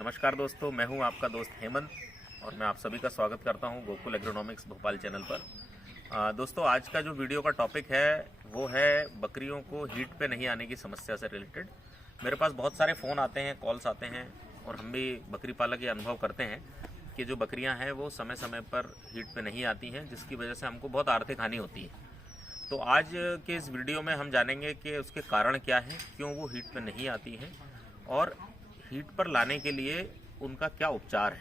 नमस्कार दोस्तों, मैं हूं आपका दोस्त हेमंत और मैं आप सभी का स्वागत करता हूं गोकुल एग्रोनॉमिक्स भोपाल चैनल पर। दोस्तों, आज का जो वीडियो का टॉपिक है वो है बकरियों को हीट पे नहीं आने की समस्या से रिलेटेड। मेरे पास बहुत सारे फ़ोन आते हैं, कॉल्स आते हैं और हम भी बकरी पालक ये अनुभव करते हैं कि जो बकरियाँ हैं वो समय समय पर हीट पे नहीं आती हैं, जिसकी वजह से हमको बहुत आर्थिक हानि होती है। तो आज के इस वीडियो में हम जानेंगे कि उसके कारण क्या हैं, क्यों वो हीट पे नहीं आती हैं और हीट पर लाने के लिए उनका क्या उपचार है।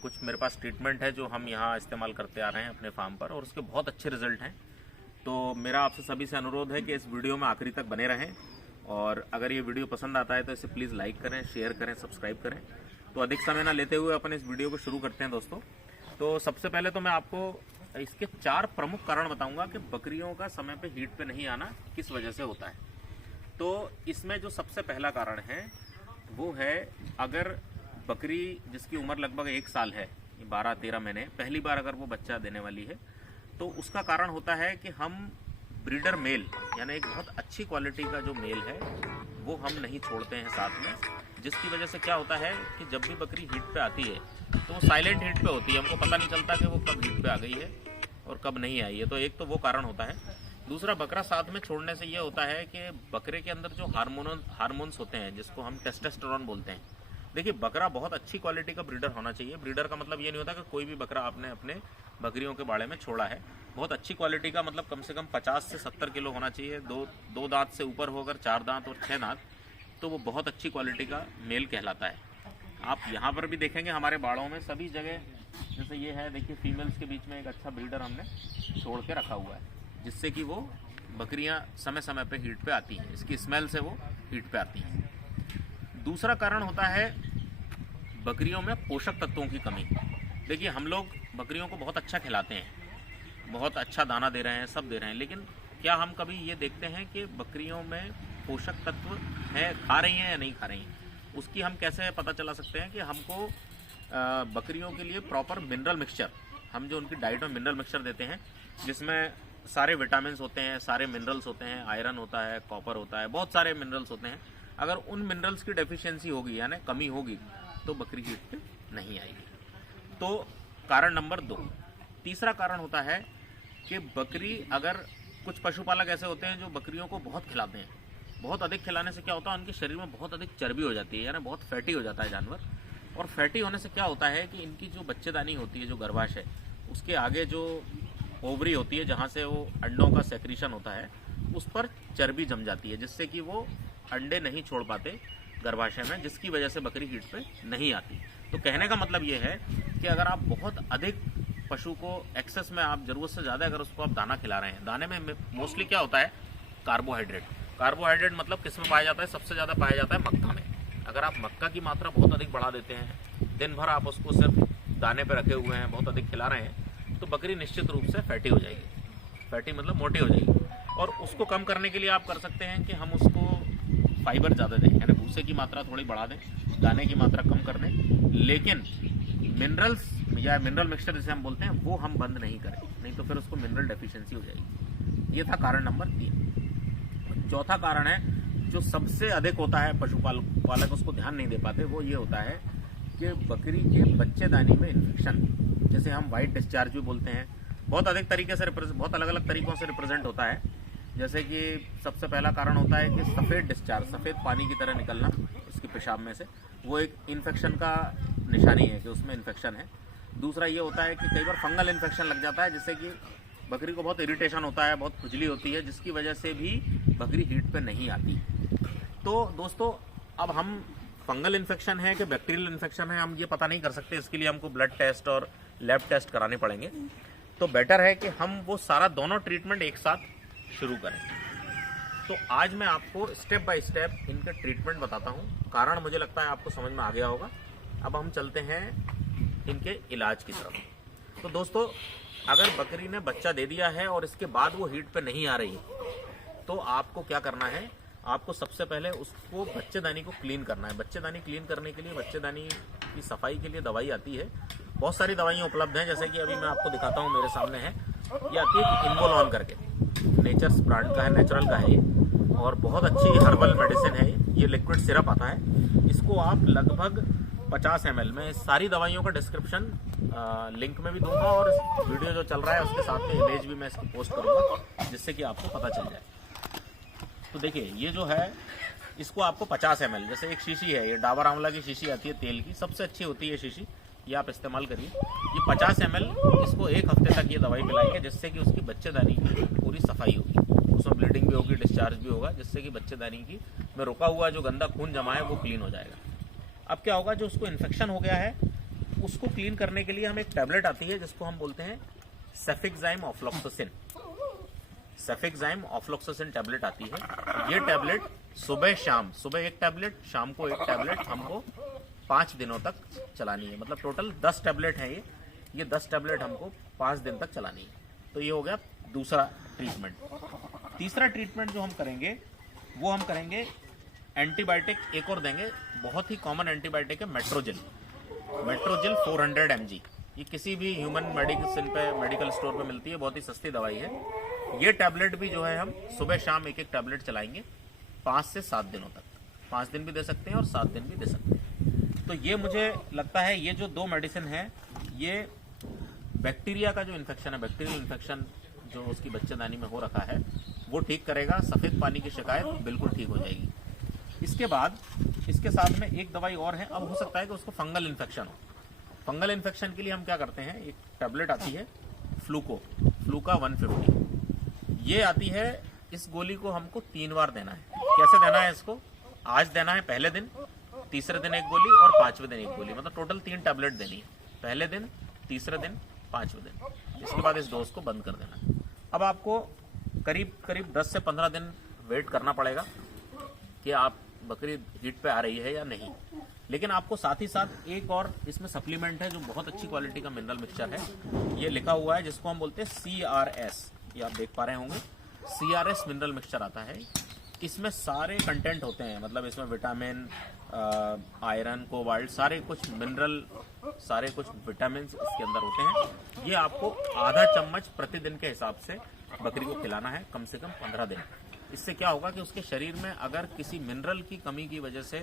कुछ मेरे पास ट्रीटमेंट है जो हम यहाँ इस्तेमाल करते आ रहे हैं अपने फार्म पर और उसके बहुत अच्छे रिजल्ट हैं। तो मेरा आपसे सभी से अनुरोध है कि इस वीडियो में आखिरी तक बने रहें और अगर ये वीडियो पसंद आता है तो इसे प्लीज़ लाइक करें, शेयर करें, सब्सक्राइब करें। तो अधिक समय ना लेते हुए अपन इस वीडियो को शुरू करते हैं दोस्तों। तो सबसे पहले तो मैं आपको इसके 4 प्रमुख कारण बताऊँगा कि बकरियों का समय पर हीट पर नहीं आना किस वजह से होता है। तो इसमें जो सबसे पहला कारण है वो है, अगर बकरी जिसकी उम्र लगभग 1 साल है, 12-13 महीने, पहली बार अगर वो बच्चा देने वाली है, तो उसका कारण होता है कि हम ब्रीडर मेल यानी एक बहुत अच्छी क्वालिटी का जो मेल है वो हम नहीं छोड़ते हैं साथ में, जिसकी वजह से क्या होता है कि जब भी बकरी हीट पे आती है तो वो साइलेंट हीट पे होती है, हमको पता नहीं चलता कि वो कब हीट पे आ गई है और कब नहीं आई है। तो एक तो वो कारण होता है। दूसरा, बकरा साथ में छोड़ने से ये होता है कि बकरे के अंदर जो हार्मोन्स होते हैं जिसको हम टेस्टोस्टेरोन बोलते हैं। देखिए, बकरा बहुत अच्छी क्वालिटी का ब्रीडर होना चाहिए। ब्रीडर का मतलब ये नहीं होता कि कोई भी बकरा आपने अपने बकरियों के बाड़े में छोड़ा है। बहुत अच्छी क्वालिटी का मतलब कम से कम 50 से 70 किलो होना चाहिए। दो दांत से ऊपर हो, अगर 4 दांत और 6 दांत, तो वो बहुत अच्छी क्वालिटी का मेल कहलाता है। आप यहाँ पर भी देखेंगे हमारे बाड़ों में सभी जगह, जैसे ये है, देखिए फीमेल्स के बीच में एक अच्छा ब्रीडर हमने छोड़ के रखा हुआ है, जिससे कि वो बकरियां समय समय पे हीट पे आती हैं, इसकी स्मेल से वो हीट पे आती हैं। दूसरा कारण होता है बकरियों में पोषक तत्वों की कमी। देखिए, हम लोग बकरियों को बहुत अच्छा खिलाते हैं, बहुत अच्छा दाना दे रहे हैं, सब दे रहे हैं, लेकिन क्या हम कभी ये देखते हैं कि बकरियों में पोषक तत्व है, खा रही हैं या नहीं खा रही हैं? उसकी हम कैसे पता चला सकते हैं कि हमको बकरियों के लिए प्रॉपर मिनरल मिक्सचर, हम जो उनकी डाइट में मिनरल मिक्सचर देते हैं जिसमें सारे विटामिन्स होते हैं, सारे मिनरल्स होते हैं, आयरन होता है, कॉपर होता है, बहुत सारे मिनरल्स होते हैं। अगर उन मिनरल्स की डेफिशिएंसी होगी यानी कमी होगी तो बकरी हीट पे नहीं आएगी। तो कारण नंबर 2। तीसरा कारण होता है कि बकरी, अगर कुछ पशुपालक ऐसे होते हैं जो बकरियों को बहुत खिलाते हैं, बहुत अधिक खिलाने से क्या होता है, उनके शरीर में बहुत अधिक चर्बी हो जाती है, यानी बहुत फैटी हो जाता है जानवर। और फैटी होने से क्या होता है कि इनकी जो बच्चेदानी होती है, जो गर्भाशय, उसके आगे जो ओवरी होती है जहाँ से वो अंडों का सेक्रीशन होता है, उस पर चर्बी जम जाती है, जिससे कि वो अंडे नहीं छोड़ पाते गर्भाशय में, जिसकी वजह से बकरी हीट पे नहीं आती। तो कहने का मतलब ये है कि अगर आप बहुत अधिक पशु को एक्सेस में, आप ज़रूरत से ज़्यादा अगर उसको आप दाना खिला रहे हैं, दाने में मोस्टली क्या होता है, कार्बोहाइड्रेट मतलब किस में पाया जाता है? सबसे ज़्यादा पाया जाता है मक्का में। अगर आप मक्का की मात्रा बहुत अधिक बढ़ा देते हैं, दिन भर आप उसको सिर्फ दाने पर रखे हुए हैं, बहुत अधिक खिला रहे हैं, तो बकरी निश्चित रूप से फैटी हो जाएगी। फैटी मतलब मोटी हो जाएगी। और उसको कम करने के लिए आप कर सकते हैं कि हम उसको फाइबर ज़्यादा दें, यानी भूसे की मात्रा थोड़ी बढ़ा दें, दाने की मात्रा कम कर दें, लेकिन मिनरल्स या मिनरल मिक्सचर जिसे हम बोलते हैं वो हम बंद नहीं करें, नहीं तो फिर उसको मिनरल डेफिशिएंसी हो जाएगी। ये था कारण नंबर 3। चौथा कारण है जो सबसे अधिक होता है, पशुपालक उसको ध्यान नहीं दे पाते, वो ये होता है कि बकरी के बच्चेदानी में इन्फेक्शन, जैसे हम वाइट डिस्चार्ज भी बोलते हैं, बहुत अधिक तरीके से बहुत अलग अलग तरीकों से रिप्रेजेंट होता है। जैसे कि सबसे पहला कारण होता है कि सफ़ेद डिस्चार्ज, सफ़ेद पानी की तरह निकलना उसके पेशाब में से, वो एक इन्फेक्शन का निशानी है कि उसमें इन्फेक्शन है। दूसरा ये होता है कि कई बार फंगल इन्फेक्शन लग जाता है, जिससे कि बकरी को बहुत इरिटेशन होता है, बहुत खुजली होती है, जिसकी वजह से भी बकरी हीट पे नहीं आती। तो दोस्तों, अब हम फंगल इन्फेक्शन है कि बैक्टीरियल इन्फेक्शन है, हम ये पता नहीं कर सकते, इसके लिए हमको ब्लड टेस्ट और लैब टेस्ट कराने पड़ेंगे। तो बेटर है कि हम वो सारा दोनों ट्रीटमेंट एक साथ शुरू करें। तो आज मैं आपको स्टेप बाय स्टेप इनका ट्रीटमेंट बताता हूँ। कारण मुझे लगता है आपको समझ में आ गया होगा। अब हम चलते हैं इनके इलाज की तरफ। तो दोस्तों, अगर बकरी ने बच्चा दे दिया है और इसके बाद वो हीट पे नहीं आ रही, तो आपको क्या करना है, आपको सबसे पहले उसको बच्चेदानी को क्लीन करना है। बच्चेदानी क्लीन करने के लिए, बच्चेदानी की सफाई के लिए दवाई आती है, बहुत सारी दवाइयाँ उपलब्ध हैं, जैसे कि अभी मैं आपको दिखाता हूँ, मेरे सामने है, ये आती है इन्वोलॉन करके, नेचर्स ब्रांड का है, नेचुरल का है ये, और बहुत अच्छी हर्बल मेडिसिन है ये लिक्विड सिरप आता है। इसको आप लगभग 50 ml में सारी दवाइयों का डिस्क्रिप्शन लिंक में भी दूंगा और वीडियो जो चल रहा है उसके साथ में इमेज भी मैं इसकी पोस्ट करूंगा जिससे कि आपको पता चल जाए। तो देखिए ये जो है इसको आपको 50 ml, जैसे एक शीशी है, ये डाबर आंवला की शीशी आती है तेल की, सबसे अच्छी होती है शीशी, ये आप इस्तेमाल करिए। ये 50 ml इसको एक हफ्ते तक ये दवाई पिलाएंगे जिससे कि उसकी बच्चेदानी की पूरी सफाई होगी, उसमें ब्लीडिंग भी होगी, डिस्चार्ज भी होगा, जिससे कि बच्चेदानी की में रुका हुआ जो गंदा खून जमा है वो क्लीन हो जाएगा। अब क्या होगा, जो उसको इन्फेक्शन हो गया है उसको क्लीन करने के लिए हम एक टैबलेट आती है जिसको हम बोलते हैं cefixime ofloxacin. Cefixime ofloxacin tablet आती है। ये टैबलेट सुबह शाम, सुबह एक टैबलेट, शाम को एक टैबलेट हमको 5 दिनों तक चलानी है। मतलब टोटल 10 टैबलेट है ये 10 टैबलेट हमको 5 दिन तक चलानी है। तो ये हो गया दूसरा ट्रीटमेंट। तीसरा ट्रीटमेंट जो हम करेंगे वो हम करेंगे एंटीबायोटिक एक और देंगे, बहुत ही कॉमन एंटीबायोटिक है मेट्रोजिल। मेट्रोजिल 400 mg, ये किसी भी ह्यूमन मेडिसिन पे, मेडिकल स्टोर पे मिलती है, बहुत ही सस्ती दवाई है। ये टैबलेट भी जो है हम सुबह शाम एक एक टैबलेट चलाएंगे 5 से 7 दिनों तक। 5 दिन भी दे सकते हैं और 7 दिन भी दे सकते हैं। तो ये मुझे लगता है ये जो 2 मेडिसिन है ये बैक्टीरिया का जो इन्फेक्शन है, बैक्टीरियल इन्फेक्शन जो उसकी बच्चेदानी में हो रखा है वो ठीक करेगा। सफ़ेद पानी की शिकायत बिल्कुल ठीक हो जाएगी। इसके बाद इसके साथ में एक दवाई और है। अब हो सकता है कि उसको फंगल इन्फेक्शन हो। फंगल इन्फेक्शन के लिए हम क्या करते हैं, एक टैबलेट आती है फ्लूका 150, ये आती है। इस गोली को हमको 3 बार देना है। कैसे देना है इसको, आज देना है पहले दिन, तीसरे दिन एक गोली और 5वें दिन एक गोली, मतलब टोटल 3 टैबलेट देनी है, पहले दिन, तीसरे दिन, 5वें दिन। इसके बाद इस डोज को बंद कर देना है। अब आपको करीब करीब 10 से 15 दिन वेट करना पड़ेगा कि आप बकरी हीट पे आ रही है या नहीं। लेकिन आपको साथ ही साथ एक और इसमें सप्लीमेंट है जो बहुत अच्छी क्वालिटी का मिनरल मिक्सचर है। ये लिखा हुआ है जिसको हम बोलते हैं CRS, ये आप देख पा रहे होंगे, CRS मिनरल मिक्सचर आता है। इसमें सारे कंटेंट होते हैं, मतलब इसमें विटामिन, आयरन, कोबाल्ट, सारे कुछ मिनरल, सारे कुछ विटामिन इसके अंदर होते हैं। ये आपको आधा चम्मच प्रतिदिन के हिसाब से बकरी को खिलाना है, कम से कम 15 दिन। इससे क्या होगा कि उसके शरीर में अगर किसी मिनरल की कमी की वजह से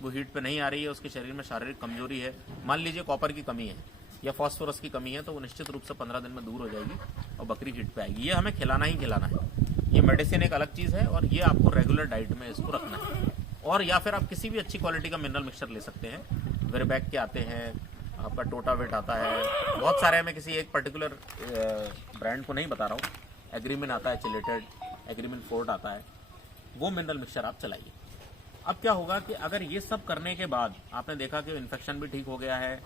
वो हीट पे नहीं आ रही है, उसके शरीर में शारीरिक कमजोरी है, मान लीजिए कॉपर की कमी है या फास्फोरस की कमी है, तो वो निश्चित रूप से 15 दिन में दूर हो जाएगी और बकरी हीट पे आएगी। ये हमें खिलाना ही खिलाना है। ये मेडिसिन एक अलग चीज़ है और ये आपको रेगुलर डाइट में इसको रखना है। और या फिर आप किसी भी अच्छी क्वालिटी का मिनरल मिक्सचर ले सकते हैं। वेरबैक के आते हैं, आपका टोटावेट आता है, बहुत सारे हैं। मैं किसी एक पर्टिकुलर ब्रांड को नहीं बता रहा हूँ। एग्रीमिन आता है, चिलेटेड, एग्रीमिन फोर्ट आता है, वो मिनरल मिक्सचर आप चलाइए। अब क्या होगा कि अगर ये सब करने के बाद आपने देखा कि इन्फेक्शन भी ठीक हो गया है,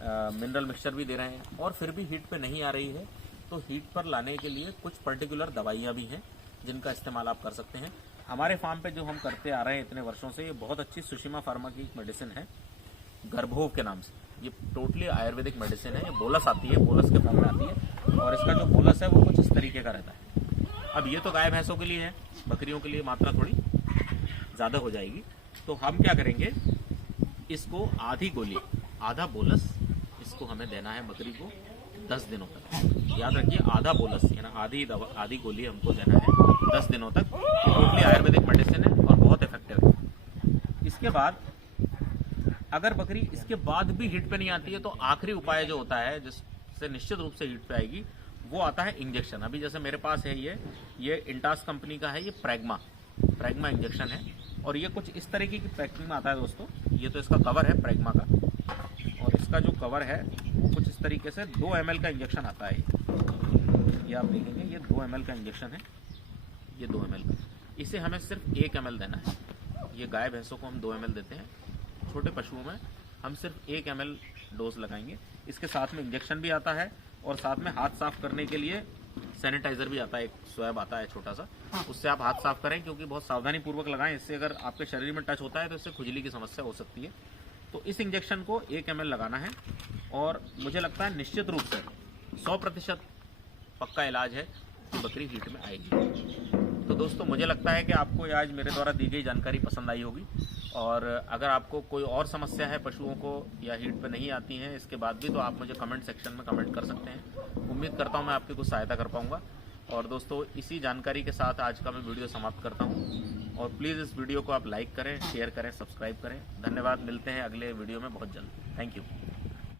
मिनरल मिक्सचर भी दे रहे हैं और फिर भी हीट पे नहीं आ रही है, तो हीट पर लाने के लिए कुछ पर्टिकुलर दवाइयाँ भी हैं जिनका इस्तेमाल आप कर सकते हैं। हमारे फार्म पे जो हम करते आ रहे हैं इतने वर्षों से, ये बहुत अच्छी सुषिमा फार्मा की एक मेडिसिन है गर्भोव के नाम से। ये टोटली आयुर्वेदिक मेडिसिन है। ये बोलस आती है, बोलस के फॉर्म में आती है और इसका जो बोलस है वो कुछ इस तरीके का रहता है। अब ये तो गाय भैंसों के लिए है, बकरियों के लिए मात्रा थोड़ी ज़्यादा हो जाएगी। तो हम क्या करेंगे, इसको आधी गोली, आधा बोलस इसको हमें देना है बकरी को 10 दिनों तक। याद रखिए, आधा बोलस यानी आधी गोली हमको देना है 10 दिनों तक। टोटली आयुर्वेदिक मेडिसिन है और बहुत इफेक्टिव है। इसके बाद अगर बकरी इसके बाद भी हीट पे नहीं आती है तो आखिरी उपाय जो होता है जिससे निश्चित रूप से हीट पे आएगी वो आता है इंजेक्शन। अभी जैसे मेरे पास है ये इंटास कंपनी का है, ये प्रेग्मा इंजेक्शन है और ये कुछ इस तरीके की पैकिंग में आता है दोस्तों। ये तो इसका कवर है प्रेग्मा का और इसका जो कवर है वो कुछ इस तरीके से 2 ml का इंजेक्शन आता है। ये आप देखेंगे, ये 2 ml का इंजेक्शन है, ये 2 ml का। इसे हमें सिर्फ 1 ml देना है। ये गाय भैंसों को हम 2 ml देते हैं, छोटे पशुओं में हम सिर्फ 1 ml डोज लगाएंगे। इसके साथ में इंजेक्शन भी आता है और साथ में हाथ साफ करने के लिए सैनिटाइजर भी आता है, एक स्वैब आता है छोटा सा, उससे आप हाथ साफ करें, क्योंकि बहुत सावधानी पूर्वक लगाएं। इससे अगर आपके शरीर में टच होता है तो इससे खुजली की समस्या हो सकती है। तो इस इंजेक्शन को 1 ml लगाना है और मुझे लगता है निश्चित रूप से 100% पक्का इलाज है कि बकरी हीट में आएगी। तो दोस्तों मुझे लगता है कि आपको आज मेरे द्वारा दी गई जानकारी पसंद आई होगी और अगर आपको कोई और समस्या है पशुओं को या हीट पे नहीं आती हैं इसके बाद भी, तो आप मुझे कमेंट सेक्शन में कमेंट कर सकते हैं। उम्मीद करता हूँ मैं आपकी कुछ सहायता कर पाऊँगा। और दोस्तों इसी जानकारी के साथ आज का मैं वीडियो समाप्त करता हूँ। और प्लीज़ इस वीडियो को आप लाइक करें, शेयर करें, सब्सक्राइब करें। धन्यवाद। मिलते हैं अगले वीडियो में बहुत जल्द। Thank you.